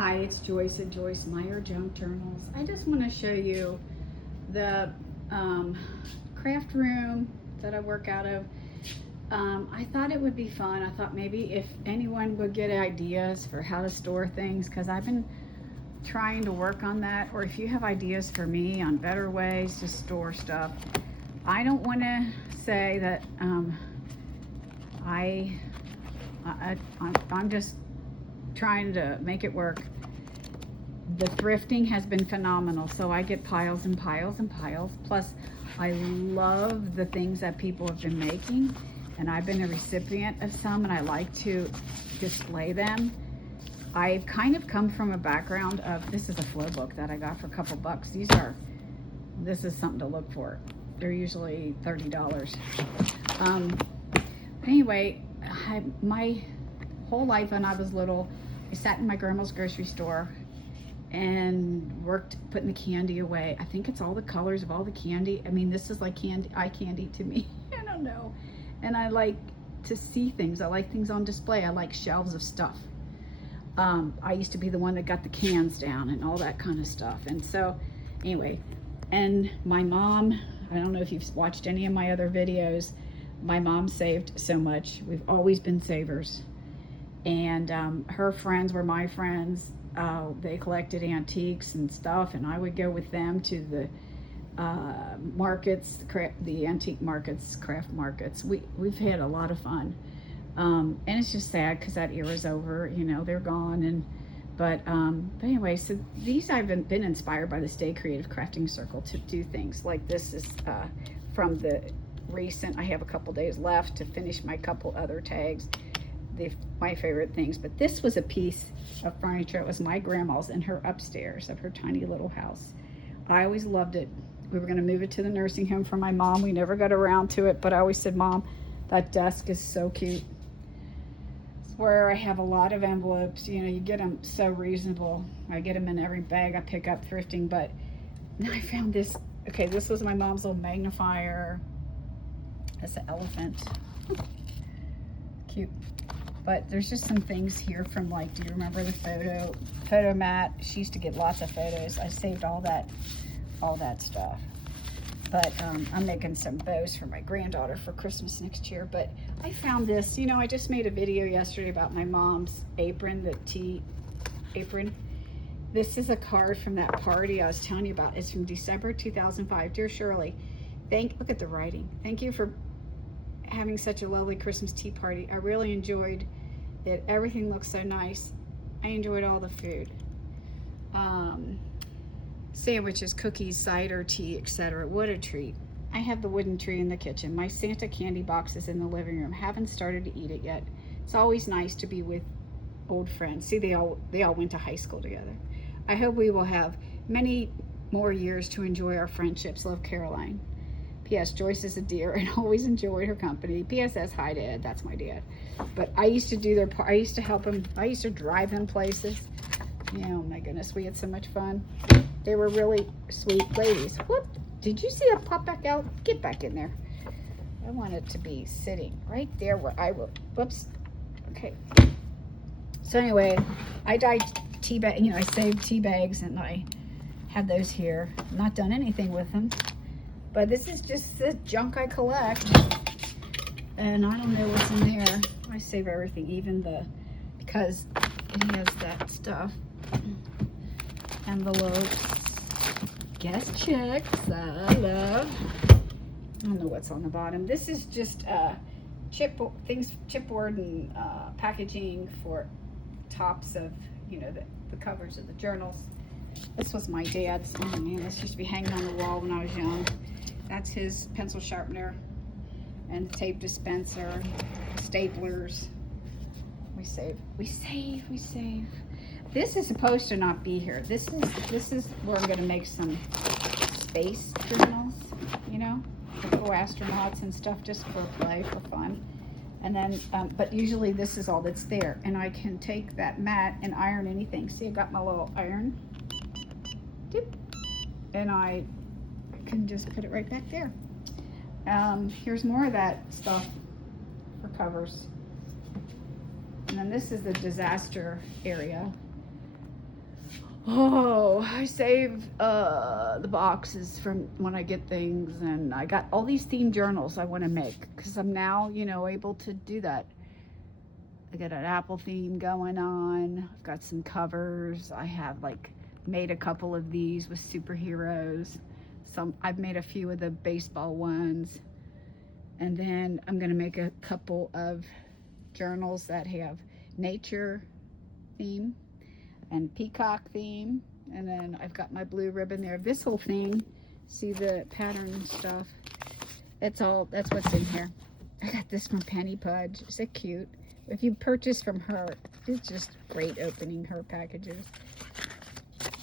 Hi, it's Joyce at Joyce Meyer Junk Journals. I just want to show you the craft room that I work out of. I thought it would be fun. I thought maybe if anyone would get ideas for how to store things, because I've been trying to work on that, or if you have ideas for me on better ways to store stuff. I don't want to say that I'm just trying to make it work. The thrifting has been phenomenal, so I get piles and piles and piles. Plus, I love the things that people have been making, and I've been a recipient of some, and I like to display them. I've kind of come from a background of, this is a flow book that I got for a couple bucks. This is something to look for. They're usually $30. Anyway, my whole life when I was little, I sat in my grandma's grocery store and worked putting the candy away. I think it's all the colors of all the candy. I mean, this is like eye candy to me. I don't know. And I like to see things. I like things on display. I like shelves of stuff. I used to be the one that got the cans down and all that kind of stuff. And so anyway, and my mom, I don't know if you've watched any of my other videos, my mom saved so much. We've always been savers. And her friends were my friends. They collected antiques and stuff, and I would go with them to the markets, the antique markets, craft markets. We've had a lot of fun. And it's just sad because that era's over, you know, they're gone. But anyway, so these I've been inspired by the Stay Creative Crafting Circle to do things like this. Is from the recent, I have a couple days left to finish my couple other tags. My favorite things, but this was a piece of furniture. It was my grandma's in her upstairs of her tiny little house. I always loved it. We were going to move it to the nursing home for my mom. We never got around to it, but I always said, Mom, that desk is so cute. It's where I have a lot of envelopes. You know, you get them so reasonable. I get them in every bag I pick up thrifting, but now I found this. Okay, this was my mom's little magnifier. That's an elephant. Cute. But there's just some things here from, like, do you remember the photo mat? She used to get lots of photos. I saved all that stuff. But I'm making some bows for my granddaughter for Christmas next year. But I found this, you know, I just made a video yesterday about my mom's apron, the tea apron. This is a card from that party I was telling you about. It's from December 2005. Dear Shirley, look at the writing. Thank you for having such a lovely Christmas tea party. I really enjoyed it. Everything looks so nice. I enjoyed all the food. Sandwiches, cookies, cider, tea, etc. What a treat. I have the wooden tree in the kitchen. My Santa candy box is in the living room. Haven't started to eat it yet. It's always nice to be with old friends. See, they all went to high school together. I hope we will have many more years to enjoy our friendships. Love, Caroline. P.S. Joyce is a dear and always enjoyed her company. P.S.S. Hi, Dad. That's my dad. But I used to do their part. I used to help him. I used to drive him places. Oh my goodness, we had so much fun. They were really sweet ladies. Whoop! Did you see that pop back out? Get back in there. I want it to be sitting right there where I will. Whoops. Okay. So anyway, I dyed tea bag. You know, I saved tea bags and I have those here. I'm not done anything with them. But this is just the junk I collect, and I don't know what's in there. I save everything, even because it has that stuff. Envelopes, guest checks, I love. I don't know what's on the bottom. This is just chipboard and packaging for tops of, you know, the covers of the journals. This was my dad's. Oh man, this used to be hanging on the wall when I was young. That's his pencil sharpener and tape dispenser, staplers. We save. This is supposed to not be here. This is where I'm gonna make some space journals, you know, for astronauts and stuff, just for play, for fun. And then, but usually this is all that's there. And I can take that mat and iron anything. See, I got my little iron. Dip. And I can just put it right back there. Here's more of that stuff for covers. And then this is the disaster area. Oh, I save the boxes from when I get things, and I got all these themed journals I want to make because I'm now, able to do that. I got an Apple theme going on. I've got some covers. I have like made a couple of these with superheroes. Some I've made a few of the baseball ones, and then I'm gonna make a couple of journals that have nature theme and peacock theme. And then I've got my blue ribbon there. This whole thing, see the pattern and stuff, that's what's in here. I got this from Penny Pudge. Is it cute? If you purchase from her, it's just great opening her packages.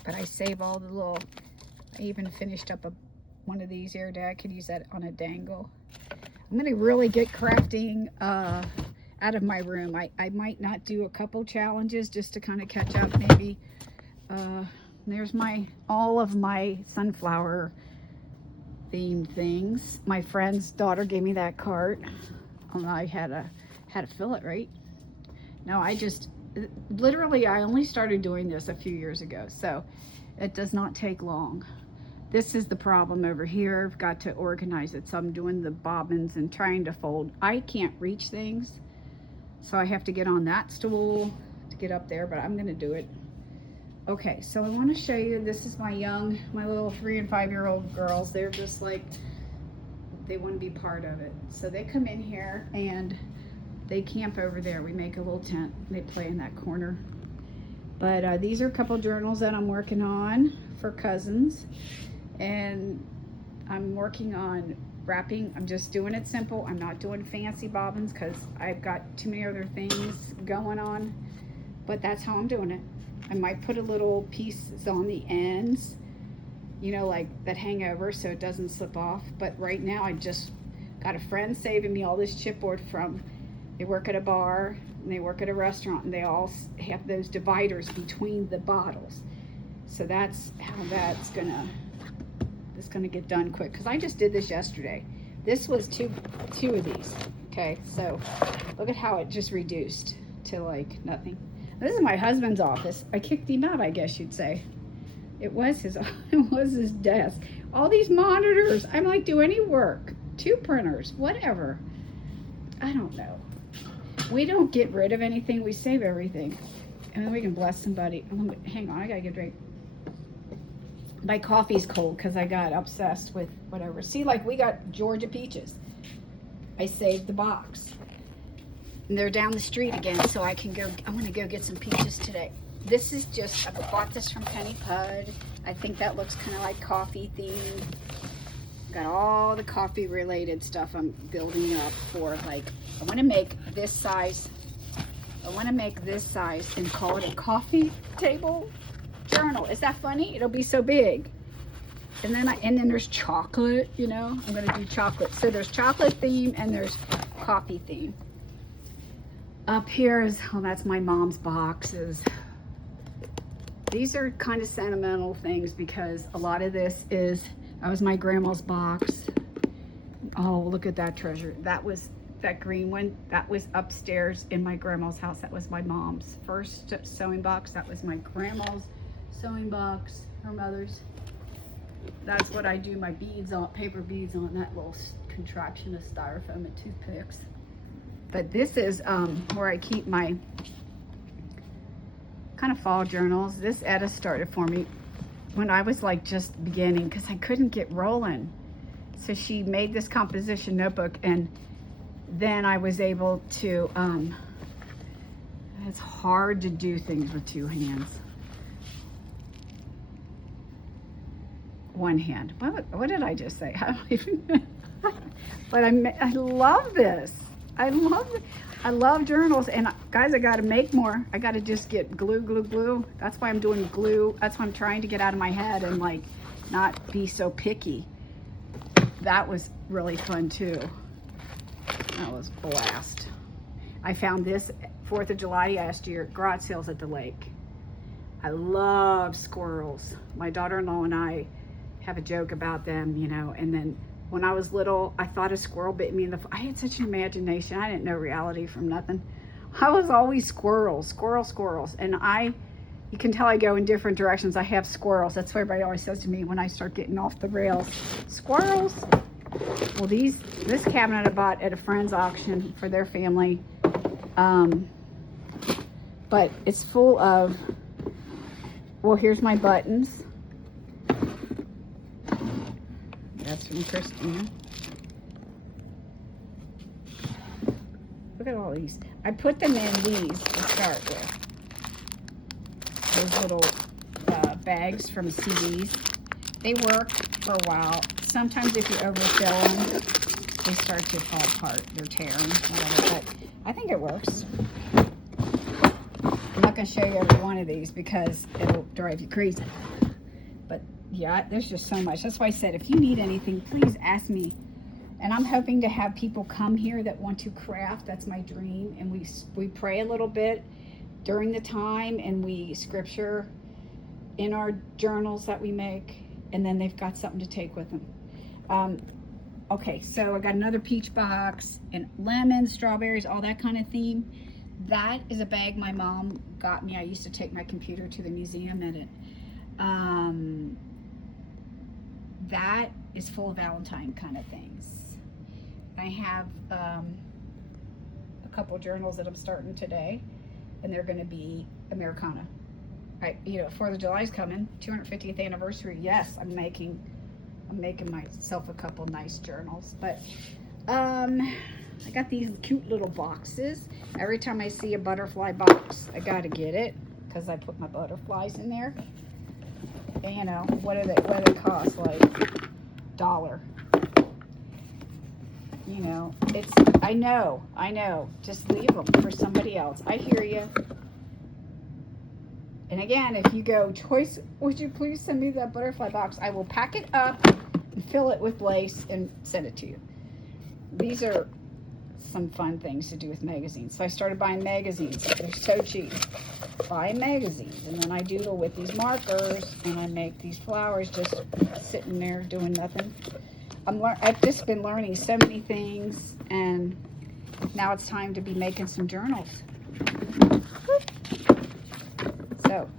But I save all the little, I even finished up one of these here. Dad could use that on a dangle. I'm gonna really get crafting out of my room. I might not do a couple challenges just to kind of catch up maybe. There's all of my sunflower themed things. My friend's daughter gave me that cart. I had to fill it, right? No, literally I only started doing this a few years ago, so it does not take long. This is the problem over here. I've got to organize it, so I'm doing the bobbins and trying to fold. I can't reach things, so I have to get on that stool to get up there, but I'm gonna do it. Okay, so I want to show you, this is my little 3 and 5-year-old girls. They're just like, they want to be part of it. So they come in here and they camp over there. We make a little tent. They play in that corner. But these are a couple journals that I'm working on for cousins. And I'm working on wrapping. I'm just doing it simple. I'm not doing fancy bobbins because I've got too many other things going on. But that's how I'm doing it. I might put a little pieces on the ends, like that hang over so it doesn't slip off. But right now I just got a friend saving me all this chipboard from, they work at a bar and they work at a restaurant, and they all have those dividers between the bottles. So that's how it's gonna get done quick, because I just did this yesterday. This was two of these. Okay, so look at how it just reduced to like nothing. This is my husband's office. I kicked him out, I guess you'd say. It was his desk. All these monitors. I'm like, do any work. 2 printers, whatever. I don't know. We don't get rid of anything. We save everything. And then we can bless somebody. Hang on, I gotta get a drink. My coffee's cold because I got obsessed with whatever. See, like we got Georgia peaches. I saved the box. And they're down the street again, so I want to go get some peaches today. This is just, I bought this from Penny Pud. I think that looks kind of like coffee themed. Got all the coffee related stuff I'm building up for, like, I want to make this size. I want to make this size and call it a coffee table journal. Is that funny? It'll be so big. And then there's chocolate, I'm going to do chocolate. So there's chocolate theme and there's coffee theme. Up here is, that's my mom's boxes. These are kind of sentimental things because a lot of this that was my grandma's box. Oh, look at that treasure. That green one, that was upstairs in my grandma's house. That was my mom's first sewing box. That was my grandma's sewing box, her mother's. That's what I do my beads on, paper beads on, that little contraption of styrofoam and toothpicks. But this is where I keep my kind of fall journals. This Etta started for me when I was like just beginning because I couldn't get rolling. So she made this composition notebook, and then I was able to, it's hard to do things with 2 hands. One hand. What did I just say? I don't even know. But I love this. I love journals, and guys, I gotta make more. I gotta just get glue. That's why I'm doing glue. That's why I'm trying to get out of my head and like not be so picky. That was really fun too. That was a blast. I found this 4th of July last year, garage sales at the lake. I love squirrels. My daughter-in-law and I have a joke about them, and then when I was little, I thought a squirrel bit me in the foot. I had such an imagination. I didn't know reality from nothing. I was always squirrels. And I You can tell I go in different directions. I have squirrels. That's what everybody always says to me when I start getting off the rails. Squirrels. Well, this cabinet I bought at a friend's auction for their family. But it's full of, well, here's my buttons. That's from Christina. Look at all these. I put them in these to start with. Those little bags from CDs. They work for a while. Sometimes if you overfill them, they start to fall apart. They're tearing, whatever. But I think it works. I'm not going to show you every one of these because it'll drive you crazy. But yeah, there's just so much. That's why I said if you need anything, please ask me. And I'm hoping to have people come here that want to craft. That's my dream. And we pray a little bit during the time, and we scripture in our journals that we make, and then they've got something to take with them. Okay, so I got another peach box and lemons, strawberries, all that kind of theme. That is a bag my mom got me. I used to take my computer to the museum in it. That is full of Valentine kind of things. I have a couple journals that I'm starting today, and they're going to be Americana. Right, 4th of July is coming, 250th anniversary. Yes, I'm making myself a couple nice journals. But I got these cute little boxes. Every time I see a butterfly box, I gotta get it because I put my butterflies in there. And what do they cost? Like $1. I know. Just leave them for somebody else. I hear you. And again, if you go, Joyce, would you please send me that butterfly box? I will pack it up and fill it with lace and send it to you. These are some fun things to do with magazines. So I started buying magazines. They're so cheap. Buying magazines. And then I doodle with these markers, and I make these flowers just sitting there doing nothing. I've just been learning so many things, and now it's time to be making some journals. So,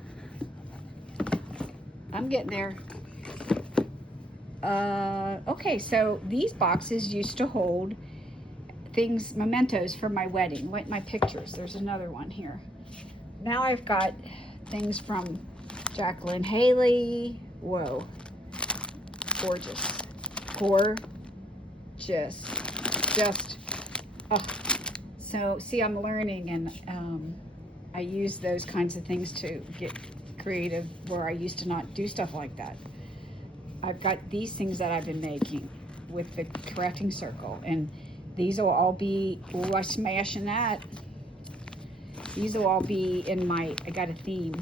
I'm getting there. Okay, so these boxes used to hold things, mementos from my wedding, my pictures. There's another one here. Now I've got things from Jacqueline Haley. Whoa. Gorgeous. Just, oh. So, see, I'm learning, and I use those kinds of things to get creative where I used to not do stuff like that. I've got these things that I've been making with the crafting circle, and these will all be, oh, I'm smashing that. These will all be in I got a theme.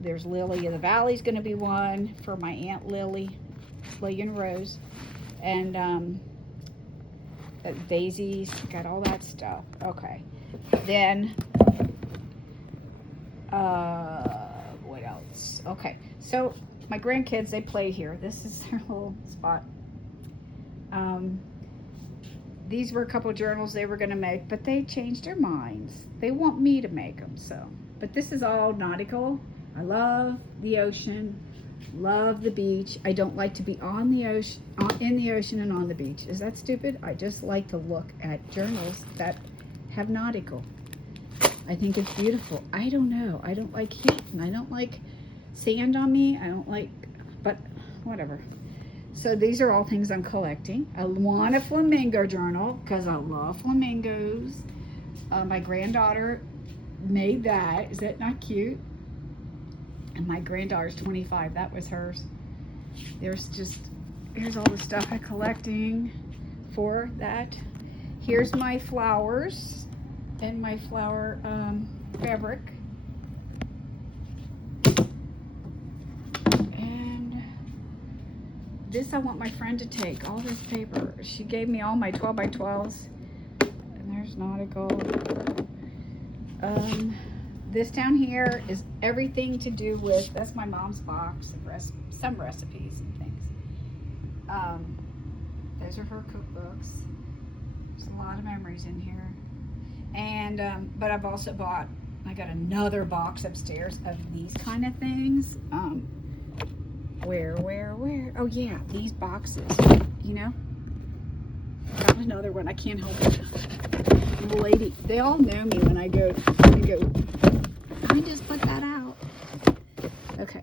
There's Lily of the Valley's going to be one for my Aunt Lily and Rose, and daisies, got all that stuff. Okay, then what else? Okay, so my grandkids, they play here. This is their little spot. These were a couple journals they were going to make, but they changed their minds. They want me to make them, so. But this is all nautical. I love the ocean, love the beach. I don't like to be on the ocean, in the ocean and on the beach. Is that stupid? I just like to look at journals that have nautical. I think it's beautiful. I don't know. I don't like heat, and I don't like sand on me. I don't like, but whatever. So these are all things I'm collecting. I want a flamingo journal because I love flamingos. My granddaughter made that. Is that not cute? And my granddaughter's 25. That was hers. Here's all the stuff I'm collecting for that. Here's my flowers and my flower fabric. This I want my friend to take, all this paper. She gave me all my 12 by 12s. And there's nautical. This down here is everything to do with, that's my mom's box of some recipes and things. Those are her cookbooks. There's a lot of memories in here. And, but I've also bought I got another box upstairs of these kind of things. Where? Oh yeah, these boxes, you know. Got another one. I can't help it. The lady, they all know me when I go, let me just put that out. Okay.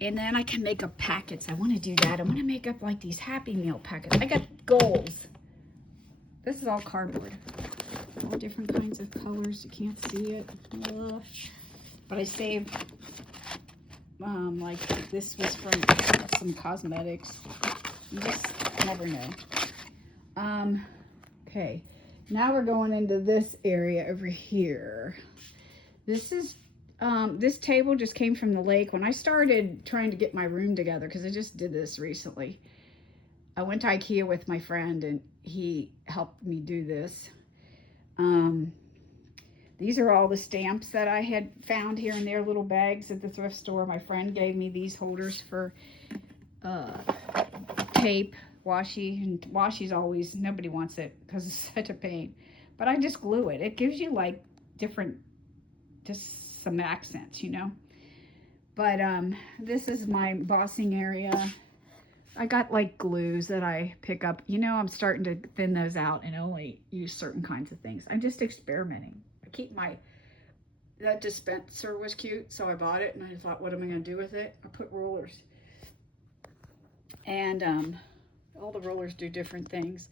And then I can make up packets. I want to do that. I want to make up like these Happy Meal packets. I got goals. This is all cardboard. All different kinds of colors. You can't see it. But I saved, like this was from some cosmetics. You just never know. Okay. Now we're going into this area over here. This is, this table just came from the lake. When I started trying to get my room together, because I just did this recently, I went to IKEA with my friend and he helped me do this. These are all the stamps that I had found here in their little bags at the thrift store. My friend gave me these holders for tape. Washi, and washi's always, nobody wants it because it's such a pain, but I just glue it. It gives you like different, just some accents, you know. But this is my embossing area. I got like glues that I pick up, you know. I'm starting to thin those out and only use certain kinds of things. I'm just experimenting. I keep my, that dispenser was cute, so I bought it and I thought, what am I going to do with it? I put rollers, and all the rollers do different things.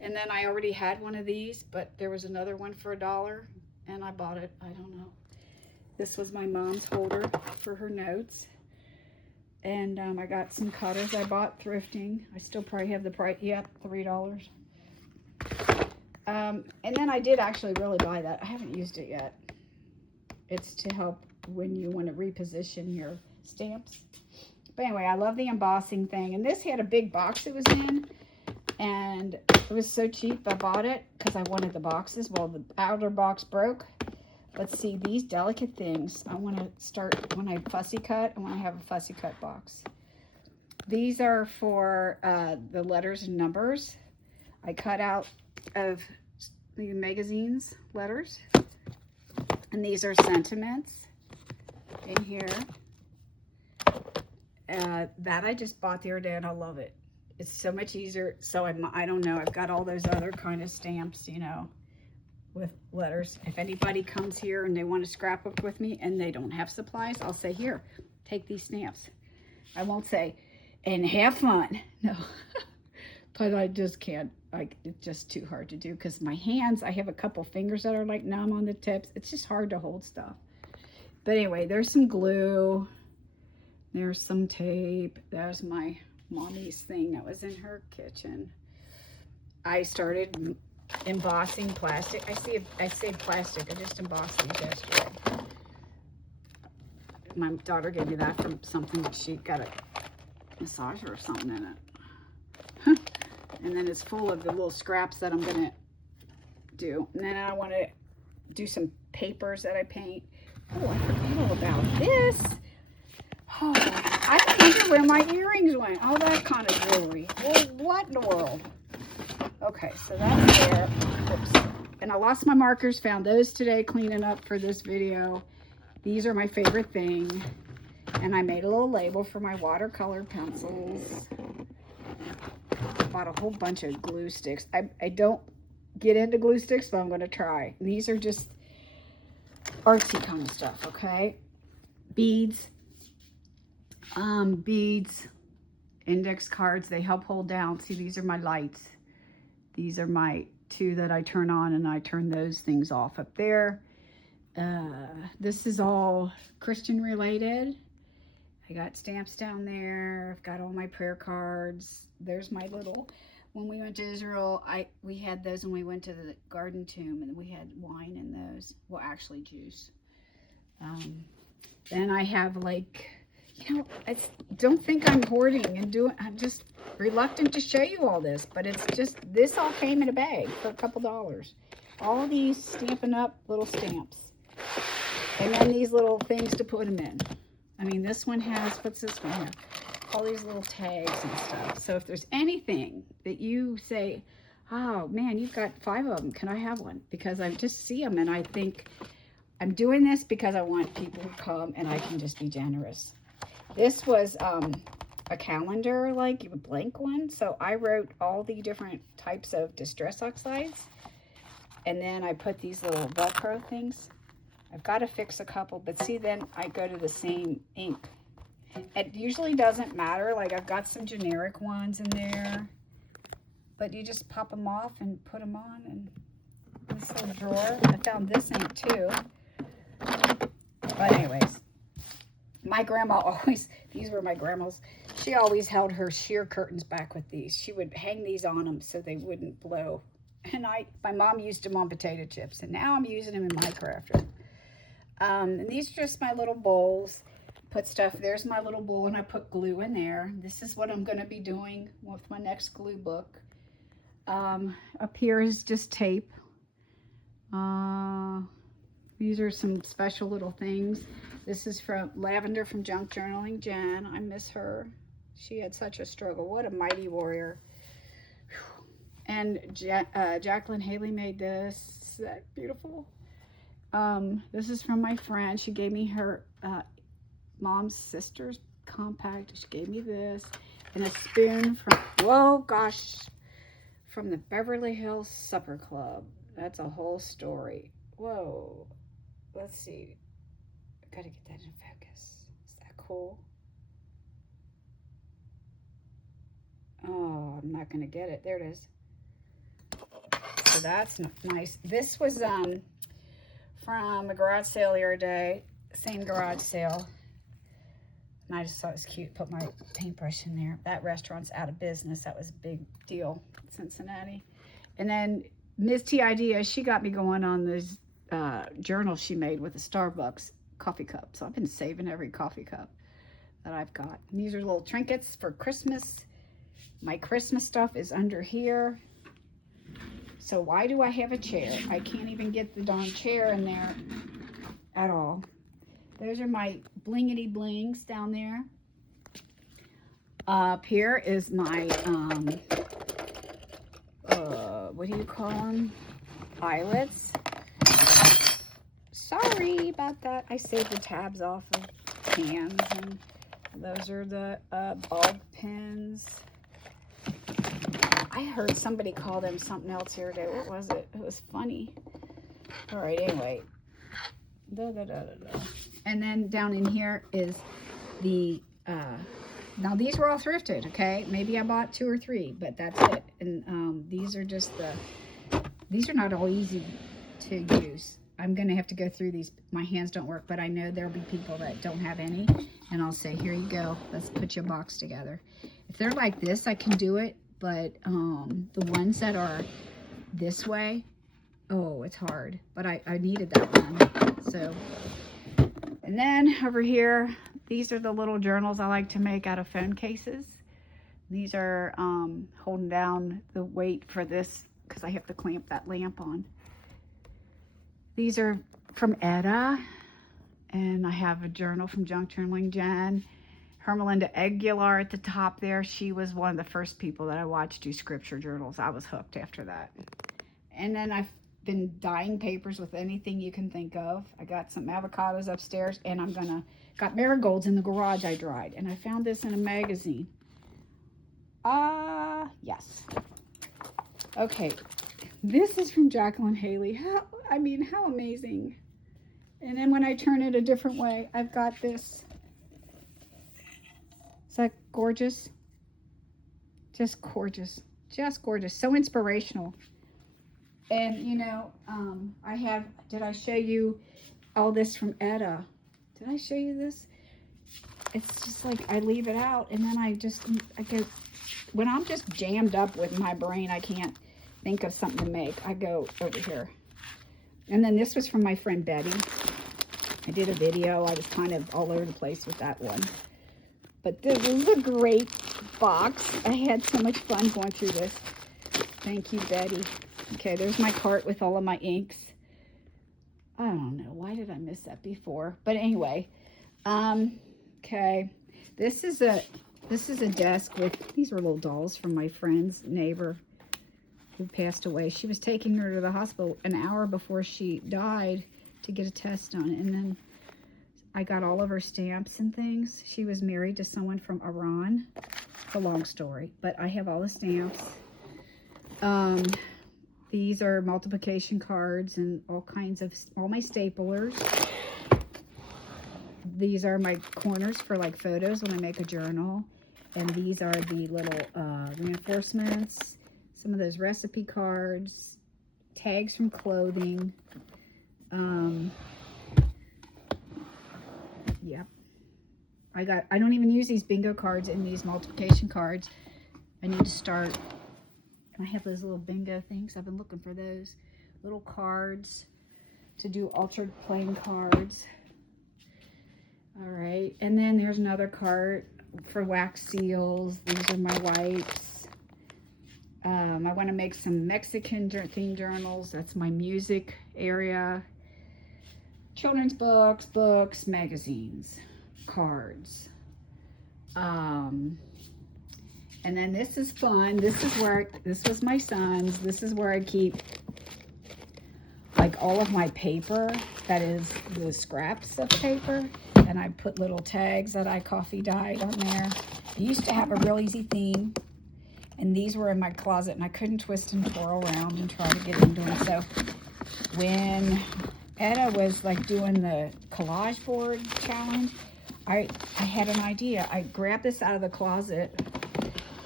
And then I already had one of these, but there was another one for $1 and I bought it. I don't know. This was my mom's holder for her notes. And I got some cutters I bought thrifting. I still probably have the price. Yep, $3. And then I did actually really buy that. I haven't used it yet. It's to help when you want to reposition your stamps. But anyway, I love the embossing thing. And this had a big box it was in. And it was so cheap, I bought it because I wanted the boxes. Well, the outer box broke. Let's see, these delicate things. I want to start, when I fussy cut, I want to have a fussy cut box. These are for the letters and numbers. I cut out of the magazines letters. And these are sentiments in here. That I just bought the other day and I love it. It's so much easier. So I don't know, I've got all those other kind of stamps, you know, with letters. If anybody comes here and they want to scrapbook with me and they don't have supplies, I'll say, here, take these stamps. I won't say, and have fun. No, but I just can't. It's just too hard to do because my hands, I have a couple fingers that are like numb on the tips. It's just hard to hold stuff. But anyway, there's some glue. There's some tape. There's my mommy's thing that was in her kitchen. I started embossing plastic. I saved plastic. I just embossed these yesterday. My daughter gave me that from something that she got a massager or something in it. And then it's full of the little scraps that I'm gonna do. And then I want to do some papers that I paint. Oh, I forgot all about this. Oh, I wonder where my earrings went. All that kind of jewelry. Well, what in the world? Okay, so that's there. Oops. And I lost my markers. Found those today cleaning up for this video. These are my favorite thing. And I made a little label for my watercolor pencils. Bought a whole bunch of glue sticks. I don't get into glue sticks, but I'm going to try. These are just artsy kind of stuff, okay? Beads. Beads, index cards, they help hold down. See, these are my lights. These are my two that I turn on, and I turn those things off up there. This is all Christian related. I got stamps down there. I've got all my prayer cards. There's my little, when we went to Israel, we had those when we went to the garden tomb, and we had wine in those. Well, actually juice. Then I have like, you know, don't think I'm hoarding and I'm just reluctant to show you all this, but it's just, this all came in a bag for a couple dollars. All these Stampin' Up! Little stamps. And then these little things to put them in. I mean, this one has, what's this one here? All these little tags and stuff. So if there's anything that you say, oh man, you've got 5 of them, can I have one? Because I just see them and I think, I'm doing this because I want people to come and I can just be generous. This was a calendar, like a blank one. So I wrote all the different types of distress oxides. And then I put these little Velcro things. I've got to fix a couple, but see, then I go to the same ink. It usually doesn't matter. Like, I've got some generic ones in there, but you just pop them off and put them on. And this little drawer, I found this ink too. But anyways, my grandma always, these were my grandma's, she always held her sheer curtains back with these. She would hang these on them so they wouldn't blow. And my mom used them on potato chips, and now I'm using them in my crafter. And these are just my little bowls. Put stuff, there's my little bowl, and I put glue in there. This is what I'm going to be doing with my next glue book. Up here is just tape. These are some special little things. This is from Lavender from Junk Journaling Jen. I miss her. She had such a struggle. What a mighty warrior. And Jacqueline Haley made this. Is that beautiful? This is from my friend. She gave me her mom's sister's compact. She gave me this. And a spoon from, whoa, gosh, from the Beverly Hills Supper Club. That's a whole story. Whoa. Let's see. I gotta get that in focus. Is that cool? Oh, I'm not gonna get it. There it is. So that's nice. This was from a garage sale the other day. Same garage sale. And I just thought it was cute. Put my paintbrush in there. That restaurant's out of business. That was a big deal in Cincinnati. And then Ms. T Idea, she got me going on this journal she made with a Starbucks coffee cup. So I've been saving every coffee cup that I've got. And these are little trinkets for Christmas. My Christmas stuff is under here. So why do I have a chair? I can't even get the darn chair in there at all. Those are my blingity blings down there. Up here is my, what do you call them? Eyelets. Sorry about that. I saved the tabs off of cans, and those are the bulb pins. I heard somebody call them something else the other day. What was it? It was funny. All right, anyway. And then down in here is the, now these were all thrifted, okay? Maybe I bought 2 or 3, but that's it. And these are just these are not all easy to use. I'm going to have to go through these. My hands don't work, but I know there'll be people that don't have any. And I'll say, here you go. Let's put your box together. If they're like this, I can do it. But the ones that are this way, oh, it's hard. But I needed that one. So, and then over here, these are the little journals I like to make out of phone cases. These are holding down the weight for this because I have to clamp that lamp on. These are from Etta, and I have a journal from Junk Journaling Jen. Hermelinda Aguilar at the top there. She was one of the first people that I watched do scripture journals. I was hooked after that. And then I've been dyeing papers with anything you can think of. I got some avocados upstairs, and got marigolds in the garage I dried. And I found this in a magazine. Yes. Okay. This is from Jacqueline Haley. How amazing. And then when I turn it a different way, I've got this. Is that gorgeous? Just gorgeous. Just gorgeous. So inspirational. And, you know, did I show you all this from Etta? Did I show you this? It's just like I leave it out, and then I go, when I'm just jammed up with my brain, I can't think of something to make. I go over here. And then this was from my friend Betty. I did a video. I was kind of all over the place with that one. But this is a great box. I had so much fun going through this. Thank you, Betty. Okay, there's my cart with all of my inks. I don't know. Why did I miss that before? But anyway, okay. This is a desk with, these are little dolls from my friend's neighbor who passed away. She was taking her to the hospital an hour before she died to get a test on it. And then I got all of her stamps and things. She was married to someone from Iran. It's a long story, but I have all the stamps. These are multiplication cards and all kinds of, all my staplers. These are my corners for like photos when I make a journal. And these are the little reinforcements, some of those recipe cards, tags from clothing. Yep. I don't even use these bingo cards in these multiplication cards. I need to start. And I have those little bingo things. I've been looking for those little cards to do altered playing cards. All right. And then there's another card for wax seals. These are my wipes. I want to make some Mexican themed journals. That's my music area. Children's books, magazines, cards. And then this is fun. This was my son's. This is where I keep like all of my paper. That is the scraps of paper. And I put little tags that I coffee dyed on there. I used to have a real easy theme. And these were in my closet and I couldn't twist and twirl around and try to get into them. So when Etta was like doing the collage board challenge, I had an idea. I grabbed this out of the closet.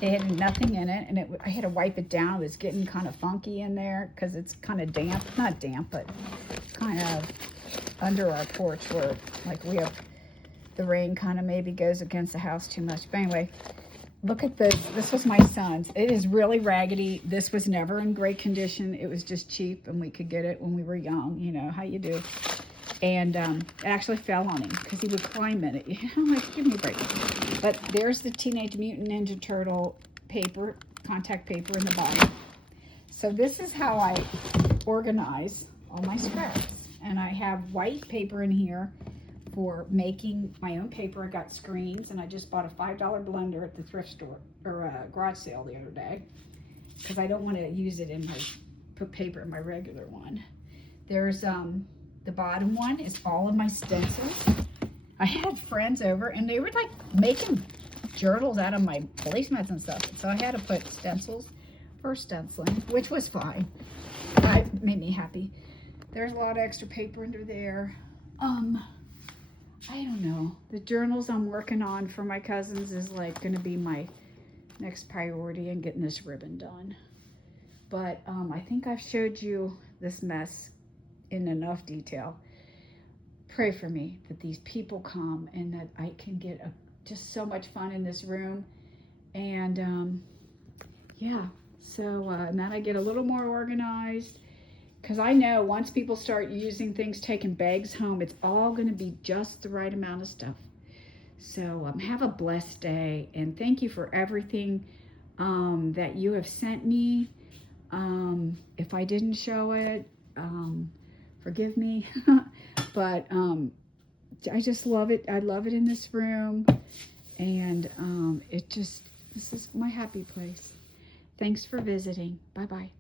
It had nothing in it, and I had to wipe it down. It was getting kind of funky in there because it's kind of damp. Not damp, but kind of under our porch where like we have the rain kind of maybe goes against the house too much. But anyway, look at this. This was my son's. It is really raggedy. This was never in great condition. It was just cheap, and we could get it when we were young. You know how you do. And it actually fell on him because he would climb in it. You know, like, give me a break. But there's the Teenage Mutant Ninja Turtle paper, contact paper in the bottom. So this is how I organize all my scraps. And I have white paper in here for making my own paper. I got screens, and I just bought a $5 blender at the thrift store, or garage sale the other day, because I don't want to use it in my, put paper in my regular one. There's, the bottom one is all of my stencils. I had friends over and they were like making journals out of my placemats and stuff. So I had to put stencils for stenciling, which was fine. That made me happy. There's a lot of extra paper under there. I don't know. The journals I'm working on for my cousins is like going to be my next priority in getting this ribbon done. But I think I've showed you this mess in enough detail. Pray for me that these people come and that I can get just so much fun in this room. And yeah, so and then I get a little more organized, because I know once people start using things, taking bags home, it's all going to be just the right amount of stuff. So have a blessed day, and thank you for everything that you have sent me. If I didn't show it, forgive me. But I just love it. I love it in this room, and this is my happy place. Thanks for visiting. Bye-bye.